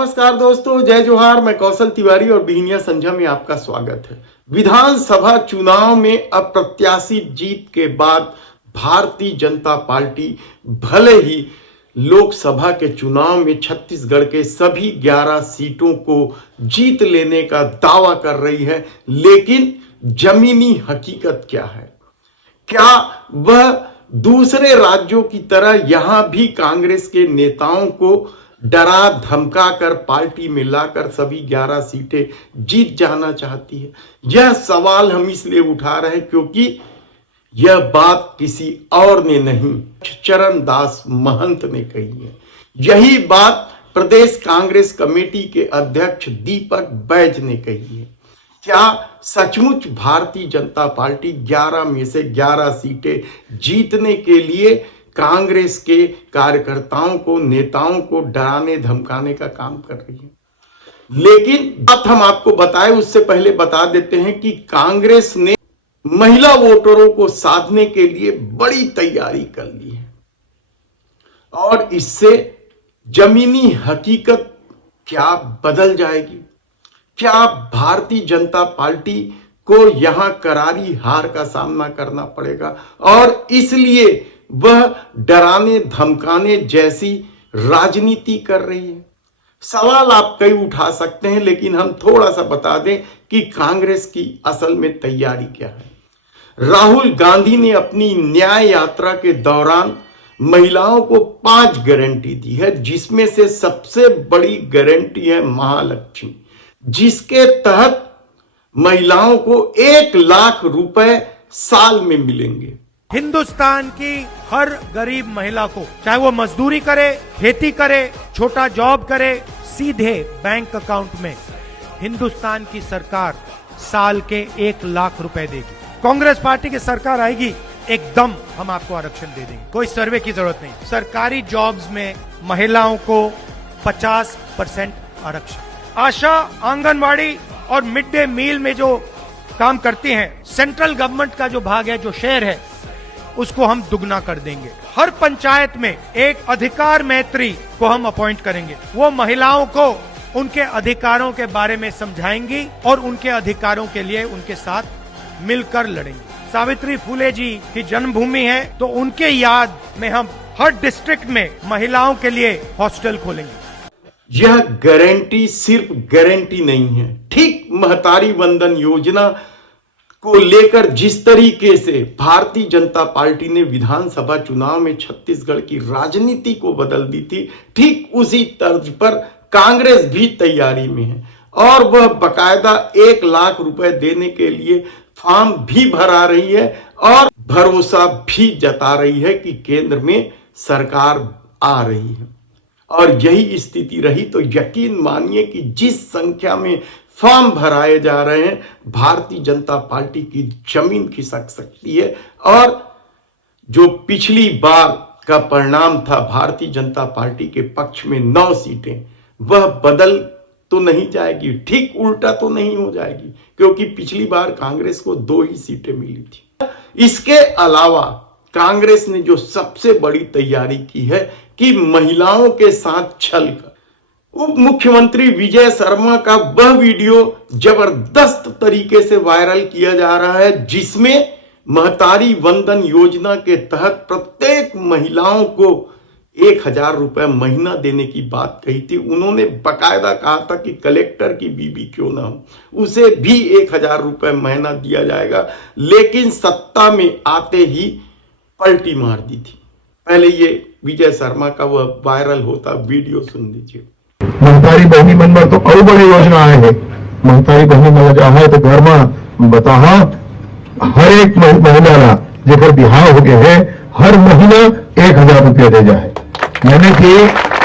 नमस्कार दोस्तों, जय जोहार। मैं कौशल तिवारी और बिहनिया संझा में आपका स्वागत है। विधानसभा चुनाव में अप्रत्याशित जीत के बाद भारतीय जनता पार्टी भले ही लोकसभा के चुनाव में छत्तीसगढ़ के सभी 11 सीटों को जीत लेने का दावा कर रही है, लेकिन जमीनी हकीकत क्या है? क्या वह दूसरे राज्यों की तरह यहां भी कांग्रेस के नेताओं को डरा धमका कर पार्टी में लाकर सभी 11 सीटें जीत जाना चाहती है? यह सवाल हम इसलिए उठा रहे हैं क्योंकि यह बात किसी और ने नहीं, चरणदास महंत ने कही है। यही बात प्रदेश कांग्रेस कमेटी के अध्यक्ष दीपक बैज ने कही है। क्या सचमुच भारतीय जनता पार्टी 11 में से 11 सीटें जीतने के लिए कांग्रेस के कार्यकर्ताओं को, नेताओं को डराने धमकाने का काम कर रही है? लेकिन बात हम आपको बताएं उससे पहले बता देते हैं कि कांग्रेस ने महिला वोटरों को साधने के लिए बड़ी तैयारी कर ली है और इससे जमीनी हकीकत क्या बदल जाएगी? क्या भारतीय जनता पार्टी को यहां करारी हार का सामना करना पड़ेगा और इसलिए वह डराने धमकाने जैसी राजनीति कर रही है? सवाल आप कई उठा सकते हैं, लेकिन हम थोड़ा सा बता दें कि कांग्रेस की असल में तैयारी क्या है। राहुल गांधी ने अपनी न्याय यात्रा के दौरान महिलाओं को 5 गारंटी दी है, जिसमें से सबसे बड़ी गारंटी है महालक्ष्मी, जिसके तहत महिलाओं को 1 लाख रुपए साल में मिलेंगे। हिंदुस्तान की हर गरीब महिला को, चाहे वो मजदूरी करे, खेती करे, छोटा जॉब करे, सीधे बैंक अकाउंट में हिंदुस्तान की सरकार साल के 1 लाख रुपए देगी। कांग्रेस पार्टी की सरकार आएगी, एकदम हम आपको आरक्षण दे देंगे, कोई सर्वे की जरूरत नहीं। सरकारी जॉब्स में महिलाओं को 50% आरक्षण। आशा, आंगनवाड़ी और मिड डे मील में जो काम करती हैं, सेंट्रल गवर्नमेंट का जो भाग है, जो शेयर है, उसको हम दुगना कर देंगे। हर पंचायत में एक अधिकार मैत्री को हम अपॉइंट करेंगे। वो महिलाओं को उनके अधिकारों के बारे में समझाएंगी और उनके अधिकारों के लिए उनके साथ मिलकर लड़ेंगे। सावित्री फुले जी की जन्मभूमि है, तो उनके याद में हम हर डिस्ट्रिक्ट में महिलाओं के लिए हॉस्टल खोलेंगे। यह गारंटी सिर्फ गारंटी नहीं है। ठीक महतारी वंदन योजना को लेकर जिस तरीके से भारतीय जनता पार्टी ने विधानसभा चुनाव में छत्तीसगढ़ की राजनीति को बदल दी थी, ठीक उसी तर्ज पर कांग्रेस भी तैयारी में है और वह बकायदा 1 लाख रुपए देने के लिए फॉर्म भी भरा रही है और भरोसा भी जता रही है कि केंद्र में सरकार आ रही है। और यही स्थिति रही तो यकीन मानिए कि जिस संख्या में फॉर्म भराए जा रहे हैं, भारतीय जनता पार्टी की जमीन खिसक सकती है और जो पिछली बार का परिणाम था भारतीय जनता पार्टी के पक्ष में 9 सीटें, वह बदल तो नहीं जाएगी, ठीक उल्टा तो नहीं हो जाएगी, क्योंकि पिछली बार कांग्रेस को 2 ही सीटें मिली थी। इसके अलावा कांग्रेस ने जो सबसे बड़ी तैयारी की है कि महिलाओं के साथ छल कर उप मुख्यमंत्री विजय शर्मा का वह वीडियो जबरदस्त तरीके से वायरल किया जा रहा है, जिसमें महतारी वंदन योजना के तहत प्रत्येक महिलाओं को 1000 रुपए महीना देने की बात कही थी। उन्होंने बकायदा कहा था कि कलेक्टर की बीबी क्यों ना हो, उसे भी 1000 रुपए महीना दिया जाएगा, लेकिन सत्ता में आते ही पलटी मार दी थी। पहले ये विजय शर्मा का वह वायरल होता वीडियो सुन लीजिए। महतारी बहनी मन में तो और बड़ी योजना आए है। महतारी बहनी मन है तो घर में बता हर एक महिला जेकर बिहाव हो गए है, हर महीना 1000 रुपया दे जाए। यानी कि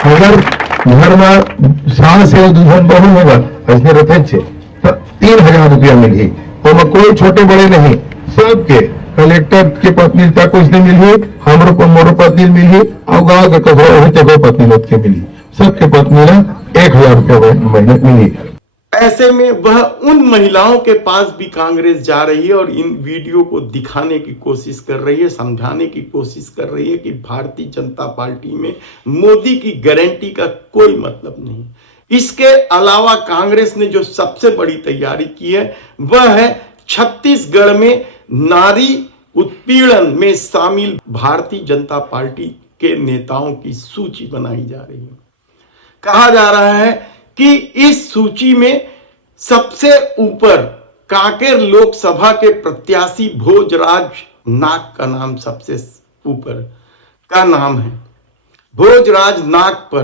अगर घर में सास से दूसर बहू होगा ऐसे रथे तो 3000 रुपया मिली। तो कोई छोटे बड़े नहीं, सबके कलेक्टर के पत्नी तक कुछ नहीं मिली, हमरो को मोरो पत्नी मिली और गाँव के कखो पत्नी लोग के मिली, सबके पत्नी ना 1000 रुपया महीने मिली। ऐसे में वह उन महिलाओं के पास भी कांग्रेस जा रही है और इन वीडियो को दिखाने की कोशिश कर रही है, समझाने की कोशिश कर रही है कि भारतीय जनता पार्टी में मोदी की गारंटी का कोई मतलब नहीं। इसके अलावा कांग्रेस ने जो सबसे बड़ी तैयारी की है वह है छत्तीसगढ़ में नारी उत्पीड़न में शामिल भारतीय जनता पार्टी के नेताओं की सूची बनाई जा रही है। कहा जा रहा है कि इस सूची में सबसे ऊपर कांकेर लोकसभा के प्रत्याशी भोजराज नाग का नाम सबसे ऊपर का नाम है। भोजराज नाग पर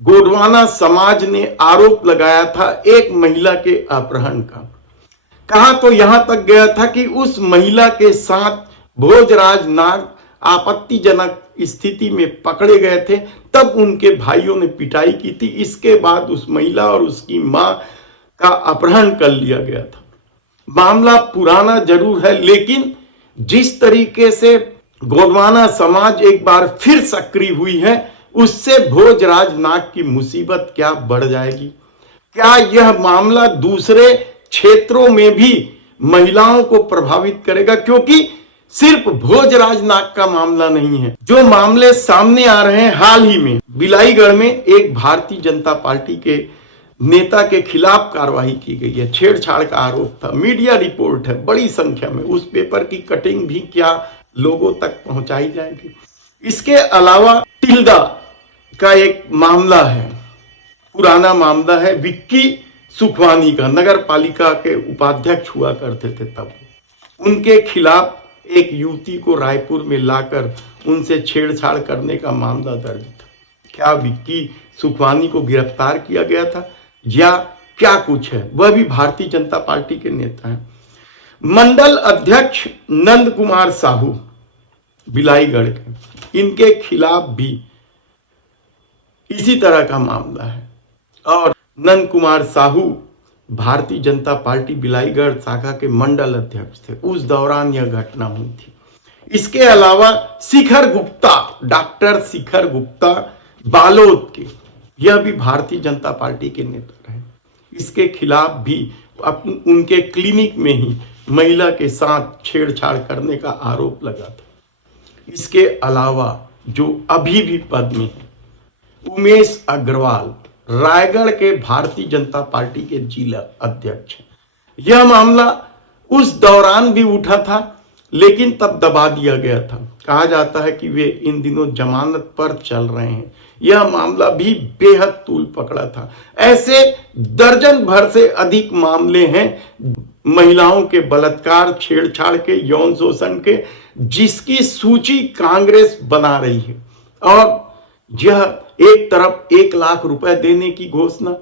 गोंडवाना समाज ने आरोप लगाया था एक महिला के अपहरण का। कहा तो यहां तक गया था कि उस महिला के साथ भोजराज नाग आपत्तिजनक स्थिति में पकड़े गए थे, तब उनके भाइयों ने पिटाई की थी। इसके बाद उस महिला और उसकी मां का अपहरण कर लिया गया था। मामला पुराना जरूर है, लेकिन जिस तरीके से गोंडवाना समाज एक बार फिर सक्रिय हुई है, उससे भोजराज नाग की मुसीबत क्या बढ़ जाएगी। क्या यह मामला दूसरे क्षेत्रों में भी महिलाओं को प्रभावित करेगा? क्योंकि सिर्फ भोजराज नाग का मामला नहीं है, जो मामले सामने आ रहे हैं। हाल ही में बिलाईगढ़ में एक भारतीय जनता पार्टी के नेता के खिलाफ कार्रवाई की गई है। छेड़छाड़ का आरोप था, मीडिया रिपोर्ट है बड़ी संख्या में। उस पेपर की कटिंग भी क्या लोगों तक पहुंचाई जाएगी। इसके अलावा टिल्डा का एक मामला है, पुराना मामला है। विक्की सुखवानी का, नगर पालिका के उपाध्यक्ष हुआ करते थे तब, उनके खिलाफ एक युवती को रायपुर में लाकर उनसे छेड़छाड़ करने का मामला दर्ज था। क्या विक्की सुखवानी को गिरफ्तार किया गया था या क्या कुछ है? वह भी भारतीय जनता पार्टी के नेता हैं। मंडल अध्यक्ष नंद कुमार साहू बिलाईगढ़ के, इनके खिलाफ भी इसी तरह का मामला है। और नंद कुमार साहू भारतीय जनता पार्टी बिलाईगढ़ शाखा के मंडल अध्यक्ष थे, उस दौरान यह घटना हुई थी। इसके अलावा शिखर गुप्ता, डॉक्टर शिखर गुप्ता बालोद के, यह भी भारतीय जनता पार्टी के नेता रहे। इसके खिलाफ भी उनके क्लिनिक में ही महिला के साथ छेड़छाड़ करने का आरोप लगा था। इसके अलावा जो अभी भी पद में है, उमेश अग्रवाल, रायगढ़ के भारतीय जनता पार्टी के जिला अध्यक्ष। यह मामला उस दौरान भी उठा था, लेकिन तब दबा दिया गया था। कहा जाता है कि वे इन दिनों जमानत पर चल रहे हैं। यह मामला भी बेहद तूल पकड़ा था। ऐसे दर्जन भर से अधिक मामले हैं महिलाओं के बलात्कार, छेड़छाड़ के, यौन शोषण के, जिसकी सूची कांग्रेस बना रही है। और यह एक तरफ 1 लाख रुपए देने की घोषणा,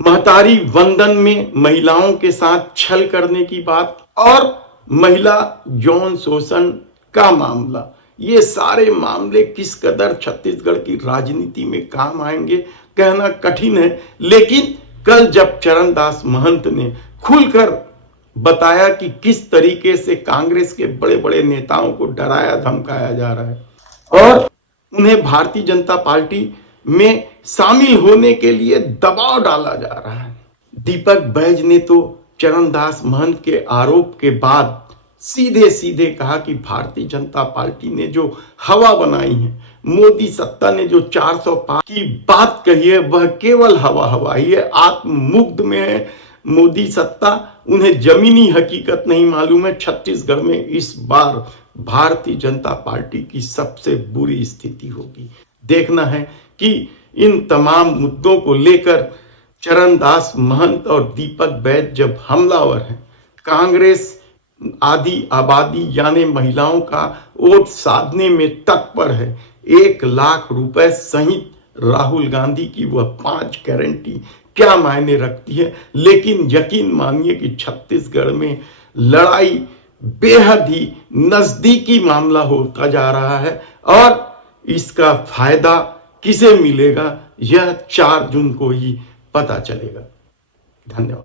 महतारी वंदन में महिलाओं के साथ छल करने की बात, और महिला यौन शोषण का मामला, ये सारे मामले किस कदर छत्तीसगढ़ की राजनीति में काम आएंगे कहना कठिन है। लेकिन कल जब चरणदास महंत ने खुलकर बताया कि किस तरीके से कांग्रेस के बड़े बड़े नेताओं को डराया धमकाया जा रहा है और उन्हें भारतीय जनता पार्टी में शामिल होने के लिए दबाव डाला जा रहा है। दीपक बैज ने तो चरणदास महंत के आरोप के बाद सीधे सीधे कहा कि भारतीय जनता पार्टी ने जो हवा बनाई है, मोदी सत्ता ने जो 400 पार की बात कही है, वह केवल हवा हवाई है। आत्ममुग्ध में है मोदी सत्ता, उन्हें जमीनी हकीकत नहीं मालूम है। छत्तीसगढ़ में इस बार भारतीय जनता पार्टी की सबसे बुरी स्थिति होगी। देखना है कि इन तमाम मुद्दों को लेकर चरणदास महंत और दीपक बैज जब हमलावर हैं, कांग्रेस आधी आबादी यानी महिलाओं का वोट साधने में तत्पर है। 1 लाख रुपए सहित राहुल गांधी की वह 5 गारंटी क्या मायने रखती है। लेकिन यकीन मानिए कि छत्तीसगढ़ में लड़ाई बेहद ही नजदीकी मामला होता जा रहा है और इसका फायदा किसे मिलेगा, यह 4 जून को ही पता चलेगा। धन्यवाद।